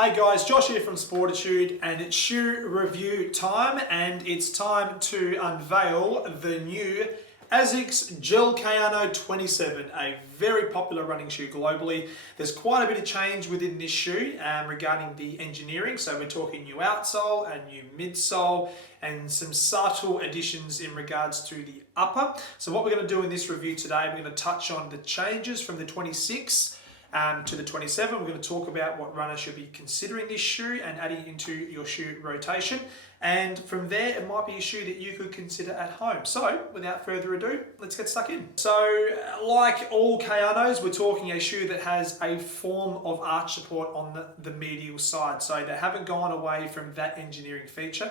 Hey guys, Josh here from Sportitude, and it's shoe review time, and it's time to unveil the new Asics Gel Kayano 27, a very popular running shoe globally. There's quite a bit of change within this shoe regarding the engineering, so we're talking new outsole, a new midsole, and some subtle additions in regards to the upper. So what we're going to do in this review today, we're going to touch on the changes from the 26 to the 27. We're going to talk about what runners should be considering this shoe and adding into your shoe rotation. And from there, it might be a shoe that you could consider at home. So without further ado, let's get stuck in. So like all Kayanos, we're talking a shoe that has a form of arch support on the medial side. So they haven't gone away from that engineering feature.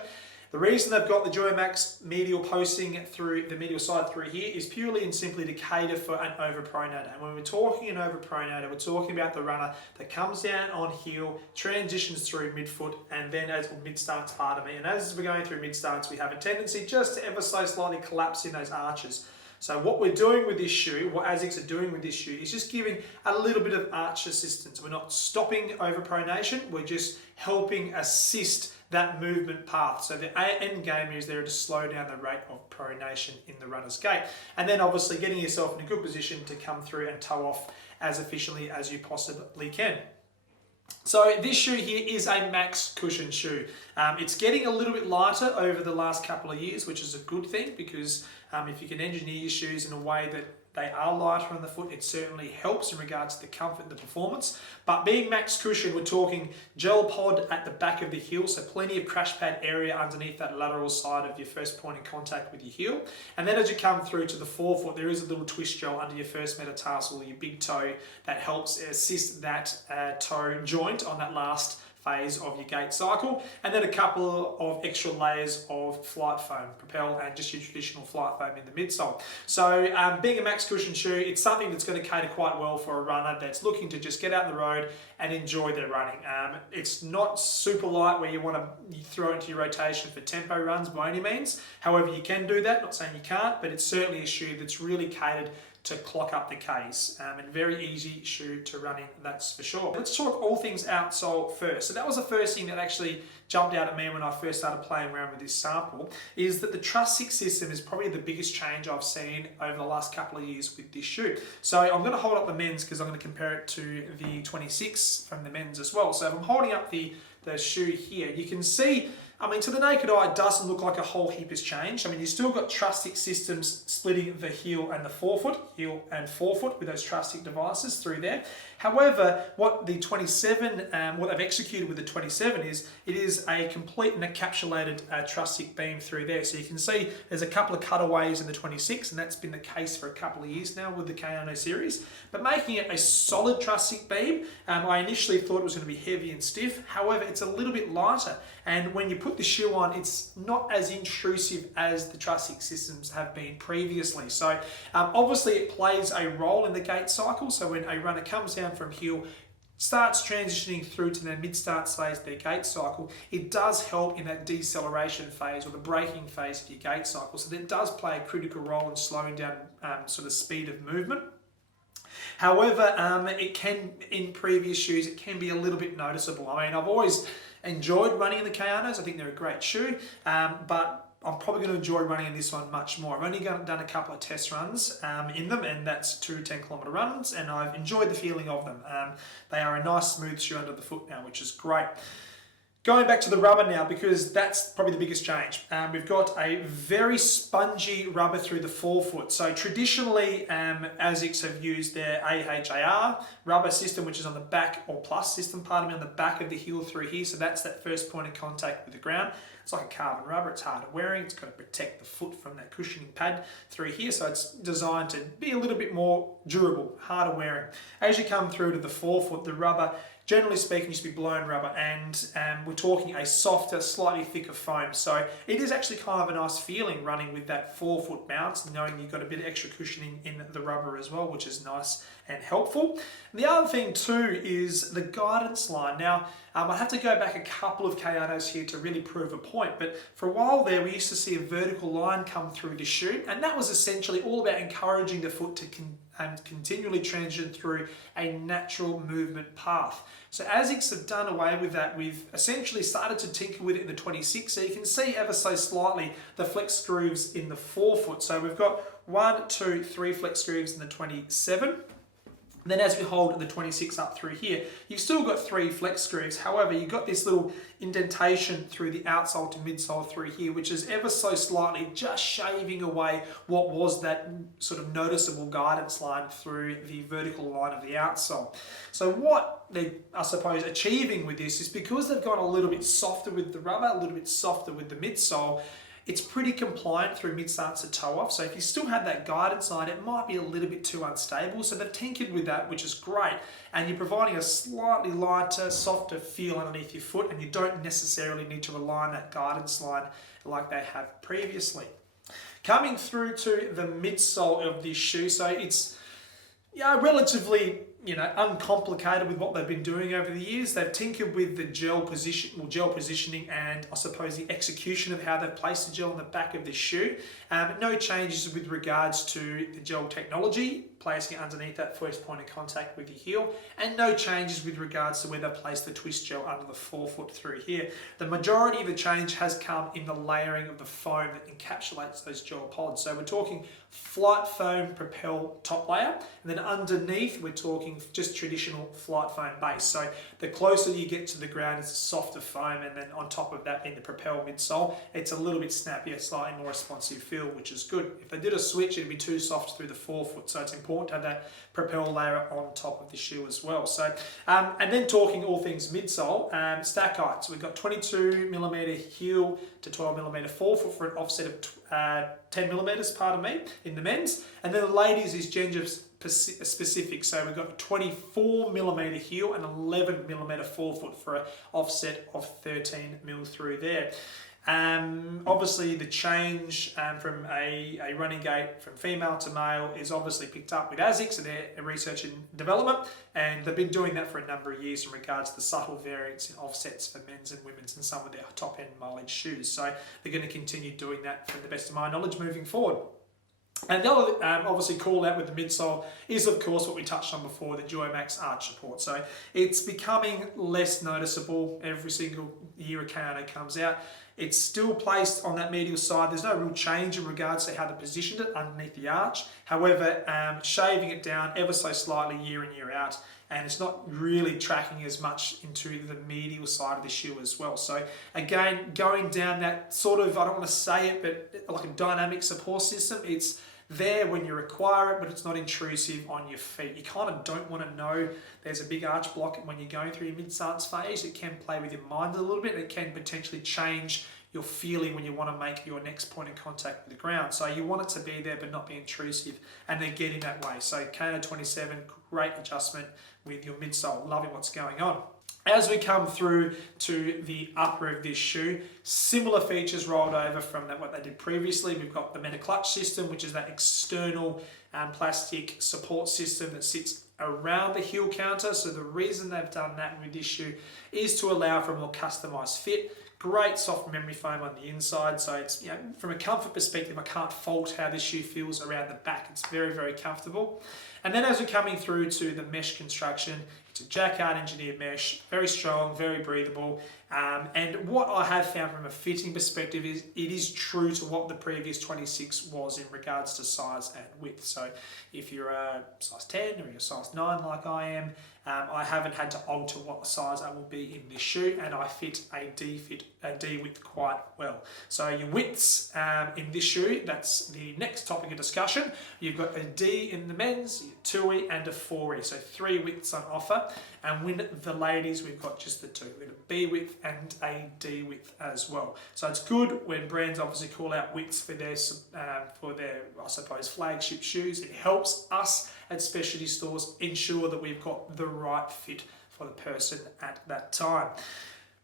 The reason they've got the Duramax medial posting through the medial side through here is purely and simply to cater for an overpronator. And when we're talking an overpronator, we're talking about the runner that comes down on heel, transitions through midfoot, and then as mid starts, pardon me. And as we're going through mid starts, we have a tendency just to ever so slightly collapse in those arches. So what we're doing with this shoe, what Asics are doing with this shoe, is just giving a little bit of arch assistance. We're not stopping overpronation, we're just helping assist that movement path. So the end game is there to slow down the rate of pronation in the runner's gait. And then obviously getting yourself in a good position to come through and toe off as efficiently as you possibly can. So this shoe here is a max cushion shoe. It's getting a little bit lighter over the last couple of years, which is a good thing because if you can engineer your shoes in a way that they are lighter on the foot, it certainly helps in regards to the comfort and the performance. But being max cushion, we're talking gel pod at the back of the heel, so plenty of crash pad area underneath that lateral side of your first point of contact with your heel. And then as you come through to the forefoot, there is a little twist gel under your first metatarsal, your big toe, that helps assist that toe joint on that last phase of your gait cycle, and then a couple of extra layers of flight foam, Propel, and just your traditional flight foam in the midsole. So being a max cushion shoe, it's something that's going to cater quite well for a runner that's looking to just get out on the road and enjoy their running. It's not super light where you want to throw it into your rotation for tempo runs by any means. However, you can do that, not saying you can't, but it's certainly a shoe that's really catered to clock up the Ks, and very easy shoe to run in, that's for sure. Let's talk all things outsole first. So that was the first thing that actually jumped out at me when I first started playing around with this sample, is that the Truss 6 system is probably the biggest change I've seen over the last couple of years with this shoe. So I'm going to hold up the men's because I'm going to compare it to the 26 from the men's as well. So if I'm holding up the shoe here, you can see, I mean, to the naked eye, it doesn't look like a whole heap has changed. I mean, you've still got Truss 6 systems splitting the heel and the forefoot, heel and forefoot with those Truss 6 devices through there. However, what the 27, what they've executed with the 27 is, it is a complete and encapsulated Truss 6 beam through there. So you can see there's a couple of cutaways in the 26, and that's been the case for a couple of years now with the Kayano series. But making it a solid Truss 6 beam, I initially thought it was going to be heavy and stiff. However, it's a little bit lighter, and when you put the shoe on, it's not as intrusive as the Truss 6 systems have been previously. So obviously it plays a role in the gait cycle. So when a runner comes down from heel, starts transitioning through to their mid-start phase of their gait cycle, it does help in that deceleration phase or the braking phase of your gait cycle. So that does play a critical role in slowing down sort of speed of movement. However, it can, in previous shoes, it can be a little bit noticeable. I mean, I've always enjoyed running in the Kayanos. I think they're a great shoe, but I'm probably going to enjoy running in this one much more. I've only done a couple of test runs in them, and that's 2 10-kilometer runs, and I've enjoyed the feeling of them. They are a nice smooth shoe under the foot now, which is great. Going back to the rubber now, because that's probably the biggest change. We've got a very spongy rubber through the forefoot. So traditionally, Asics have used their AHAR rubber system, which is on the back, or plus system, pardon me, on the back of the heel through here. So that's that first point of contact with the ground. It's like a carbon rubber, it's harder wearing, it's got to protect the foot from that cushioning pad through here, so it's designed to be a little bit more durable, harder wearing. As you come through to the forefoot, the rubber, generally speaking, used to be blown rubber, and we're talking a softer, slightly thicker foam. So it is actually kind of a nice feeling running with that forefoot bounce, knowing you've got a bit of extra cushioning in the rubber as well, which is nice and helpful. And the other thing too is the guidance line. Now, I have to go back a couple of Kayanos here to really prove a point, but for a while there, we used to see a vertical line come through the shoe, and that was essentially all about encouraging the foot to and continually transition through a natural movement path. So Asics have done away with that. We've essentially started to tinker with it in the 26, so you can see ever so slightly the flex grooves in the forefoot. So we've got 1, 2, 3 flex grooves in the 27. And then as we hold the 26 up through here, you've still got 3 flex grooves. However, you've got this little indentation through the outsole to midsole through here, which is ever so slightly just shaving away what was that sort of noticeable guidance line through the vertical line of the outsole. So what they're, I suppose, achieving with this is because they've gone a little bit softer with the rubber, a little bit softer with the midsole, it's pretty compliant through mid-stance to toe-off. So if you still have that guidance line, it might be a little bit too unstable. So they've tinkered with that, which is great. And you're providing a slightly lighter, softer feel underneath your foot, and you don't necessarily need to rely on that guidance line like they have previously. Coming through to the midsole of this shoe, so it's relatively uncomplicated with what they've been doing over the years. They've tinkered with the gel positioning, and I suppose the execution of how they've placed the gel on the back of the shoe. No changes with regards to the gel technology, placing it underneath that first point of contact with your heel, and no changes with regards to where they place the twist gel under the forefoot through here. The majority of the change has come in the layering of the foam that encapsulates those gel pods. So we're talking flight foam propel top layer, and then underneath we're talking just traditional flight foam base. So the closer you get to the ground, it's a softer foam, and then on top of that in the propel midsole, it's a little bit snappier, slightly more responsive feel, which is good. If they did a switch, it'd be too soft through the forefoot, so it's important to have that propel layer on top of the shoe as well. So, and then talking all things midsole, stack height. So we've got 22mm heel to 12mm forefoot for an offset of 10mm, in the men's. And then the ladies is gender specific. So we've got 24mm heel and 11mm forefoot for an offset of 13mm through there. Obviously the change from a running gait from female to male is obviously picked up with Asics and their research and development, and they've been doing that for a number of years in regards to the subtle variance in offsets for men's and women's in some of their top end mileage shoes. So they're going to continue doing that, from the best of my knowledge, moving forward. And the other obviously call out with the midsole is, of course, what we touched on before, the DuoMax arch support. So it's becoming less noticeable every single year a Kayano comes out. It's still placed on that medial side. There's no real change in regards to how they positioned it underneath the arch. However, shaving it down ever so slightly year in, year out, and it's not really tracking as much into the medial side of the shoe as well. So again, going down that sort of, I don't want to say it, but like a dynamic support system, it's there when you require it, but it's not intrusive on your feet. You kind of don't want to know there's a big arch block when you're going through your mid-stance phase. It can play with your mind a little bit. It can potentially change your feeling when you want to make your next point in contact with the ground. So you want it to be there but not be intrusive, and they're getting that way. So Kayano 27, great adjustment with your midsole. Loving what's going on. As we come through to the upper of this shoe, similar features rolled over from what they did previously. We've got the meta clutch system, which is that external plastic support system that sits around the heel counter. So the reason they've done that with this shoe is to allow for a more customized fit. Great soft memory foam on the inside, so it's, from a comfort perspective, I can't fault how this shoe feels around the back. It's very, very comfortable. And then as we're coming through to the mesh construction, it's a jacquard engineered mesh, very strong, very breathable. And what I have found from a fitting perspective is it is true to what the previous 26 was in regards to size and width. So if you're a size 10 or you're a size 9 like I am, I haven't had to alter what size I will be in this shoe, and I fit a D width quite well. So your widths in this shoe, that's the next topic of discussion. You've got a D in the men's, 2E and a 4E, so 3 widths on offer. And with the ladies, we've got just the 2. We've got a B width and a D width as well. So it's good when brands obviously call out widths for their I suppose, flagship shoes. It helps us at specialty stores ensure that we've got the right fit for the person at that time.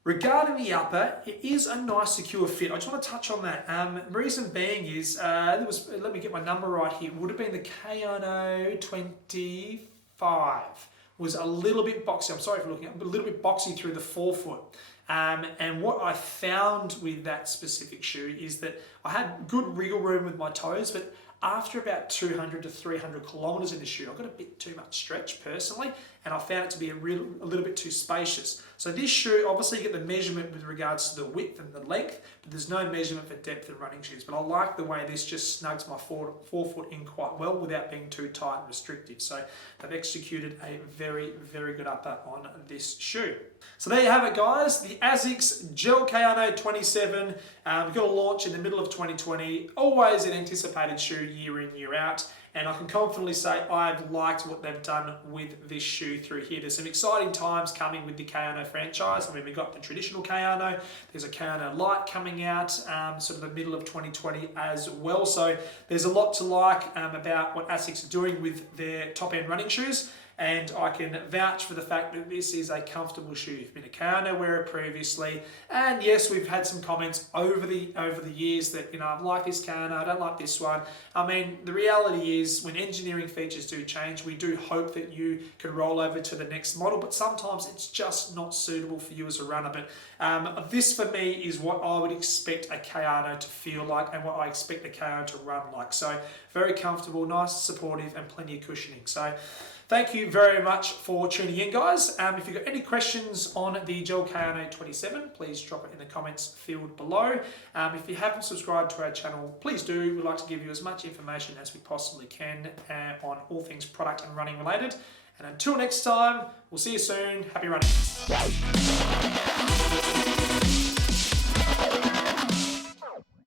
Regarding the upper, it is a nice secure fit. I just want to touch on that. Reason being is, let me get my number right here, it would have been the Kayano 25. Was a little bit boxy. I'm sorry for looking at it, but a little bit boxy through the forefoot. And what I found with that specific shoe is that I had good wriggle room with my toes, but after about 200 to 300 kilometers in the shoe, I got a bit too much stretch personally, and I found it to be a little bit too spacious. So this shoe, obviously you get the measurement with regards to the width and the length, but there's no measurement for depth in running shoes. But I like the way this just snugs my forefoot in quite well without being too tight and restrictive. So they've executed a very, very good upper on this shoe. So there you have it, guys. The Asics Gel Kayano 27. We've got a launch in the middle of 2020. Always an anticipated shoe year in, year out. And I can confidently say I've liked what they've done with this shoe through here. There's some exciting times coming with the Kayano franchise. I mean, we've got the traditional Kayano. There's a Kayano Light coming out sort of the middle of 2020 as well. So there's a lot to like about what Asics are doing with their top-end running shoes. And I can vouch for the fact that this is a comfortable shoe. You've been a Kayano wearer previously, and yes, we've had some comments over the years that, you know, I like this Kayano, I don't like this one. I mean, the reality is when engineering features do change, we do hope that you can roll over to the next model, but sometimes it's just not suitable for you as a runner. But this for me is what I would expect a Kayano to feel like and what I expect a Kayano to run like. So very comfortable, nice, supportive, and plenty of cushioning. So thank you very much for tuning in, guys. If you've got any questions on the Gel Kayano 27, please drop it in the comments field below. If you haven't subscribed to our channel, please do. We'd like to give you as much information as we possibly can on all things product and running related. And until next time, we'll see you soon. Happy running.